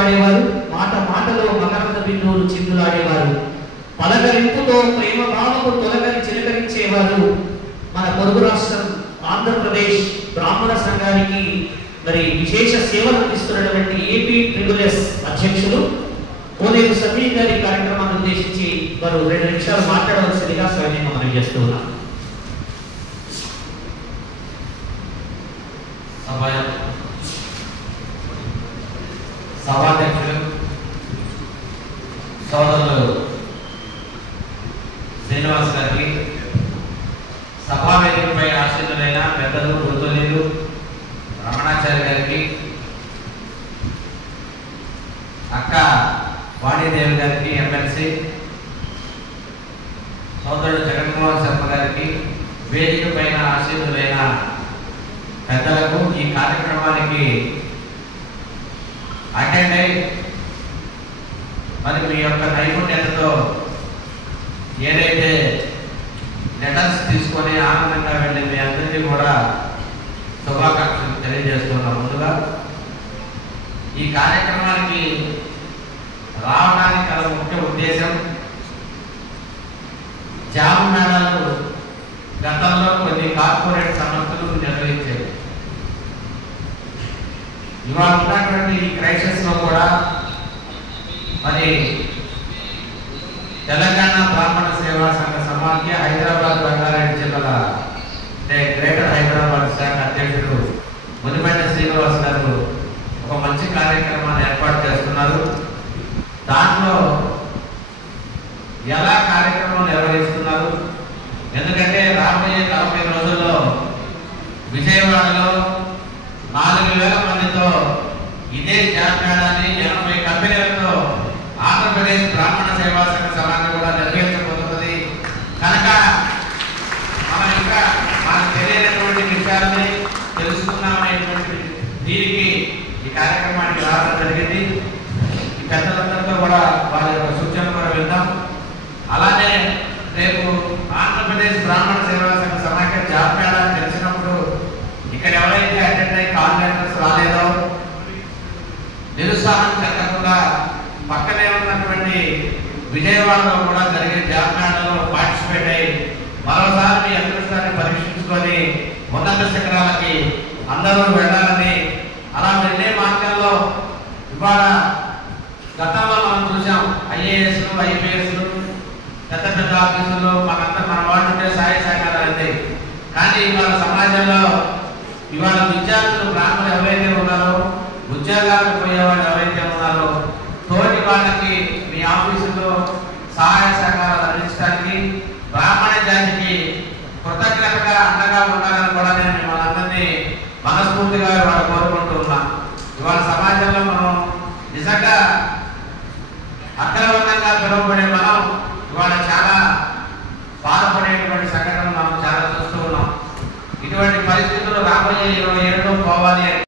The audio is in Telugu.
పాడేవారు, మాట మాటలో మకరంద బిందువులు చిందులాడేవారు, పలకరింపుతో ప్రేమ భావము తొలగని చిలకరించేవారు. మన పొరుగు రాష్ట్రం ఆంధ్రప్రదేశ్ బ్రాహ్మణ సంఘానికి మరి విశేష సేవలు అందిస్తున్నటువంటి APSSS అధ్యక్షులు కోనేరు సతీష్ గారి కార్యక్రమాన్ని ఉద్దేశించి వారు 2 నిమిషాలు మాట్లాడవలసిందిగా సవినయంగా మనం చేస్తూ ఉన్నాం. సభాధ్యక్షులు సోదరులు శ్రీనివాస్ గారికి, సభా వేదికపై ఆశీనులైన పెద్దలు గురుతులు రమణాచార్య గారికి, అక్క వాణీదేవి గారికి, ఎమ్మెల్సీ సోదరుడు జగన్మోహన్ శర్మ గారికి, వేదిక పైన ఆశీనులైన పెద్దలకు, ఈ కార్యక్రమానికి అటెండ్ అయి మరి మీ యొక్క నైపుణ్యతతో ఏదైతే లెటర్స్ తీసుకొని ఆనందంగా వెళ్ళి మీ అందరికీ కూడా శుభాకాంక్షలు తెలియజేస్తున్నాం. ముందుగా ఈ కార్యక్రమానికి రావడానికి గల ముఖ్య ఉద్దేశం, జాబ్ మేళాలు గతంలో కొన్ని కార్పొరేట్ సంస్థలు నిర్వహించేవి. ఇవాళ ఉన్నటువంటి ఈ క్రైసిస్ లో కూడా మరి తెలంగాణ బ్రాహ్మణ సేవా సంఘ సమాఖ్య హైదరాబాద్ రంగారెడ్డి జిల్లాల అంటే గ్రేటర్ హైదరాబాద్ శాఖ అధ్యక్షుడు మునిపేట శ్రీనివాస్ గారు ఒక మంచి కార్యక్రమాన్ని ఏర్పాటు చేస్తున్నారు. దాంట్లో ఎలా కార్యక్రమం నిర్వహిస్తున్నారు, ఎందుకంటే రాబోయే 40 రోజుల్లో విజయవాడలో 4,000 మందితో ఇదే జాబితాని 80 కంపెనీలతో ఆంధ్రప్రదేశ్ బ్రాహ్మణ సేవా సంఘ సమాఖ్య కూడా నిర్వహించబోతున్నది. కనుక మనం ఇంకా మనకు తెలియనటువంటి విషయాలని తెలుసుకున్నామనేటువంటి దీనికి ఈ కార్యక్రమానికి రావడం జరిగింది. ఈ పెద్దలందరితో కూడా వారి యొక్క సూచనలు కూడా విందాం. అలానే రేపు ఆంధ్రప్రదేశ్ బ్రాహ్మణ సేవా సంఘ సమాఖ్య జాబితా తెలిసినప్పుడు ఇక్కడ ఎవరైతే అటెండ్ అయ్యి కాల్ లెటర్స్ రాలేదో నిరుత్సాహం చెందకుండా పక్కనే ఉన్నటువంటి విజయవాడలో కూడా జరిగే జాబితాలో పార్టిసిపేట్ అయ్యి మరోసారి మీ అదృష్టాన్ని పరీక్షించుకొని ఉన్నత శిఖరాలకి అందరూ వెళ్ళాలని, అలా వెళ్ళే మార్గంలో ఇవాళ గతంలో మనం చూసాం IASలు IPSలు పెద్ద పెద్ద ఆఫీసుల్లో మన వాళ్ళు ఉంటే సహాయ సహకారాలు అవుతాయి. కానీ ఇవాళ సమాజంలో ఇవాళ విద్యార్థులు బ్రాహ్మణులు ఎవరైతే ఉన్నారో, ఉద్యోగాలకు పోయేవాళ్ళు ఎవరైతే ఉన్నారో, తోటి వాళ్ళకి మీ ఆఫీసులో సహాయ సహకారాలు అందించడానికి బ్రాహ్మణ జాతికి కృతజ్ఞతగా అండగా ఉండాలని కూడా నేను మనందరినీ మనస్ఫూర్తిగా వాళ్ళు కోరుకుంటూ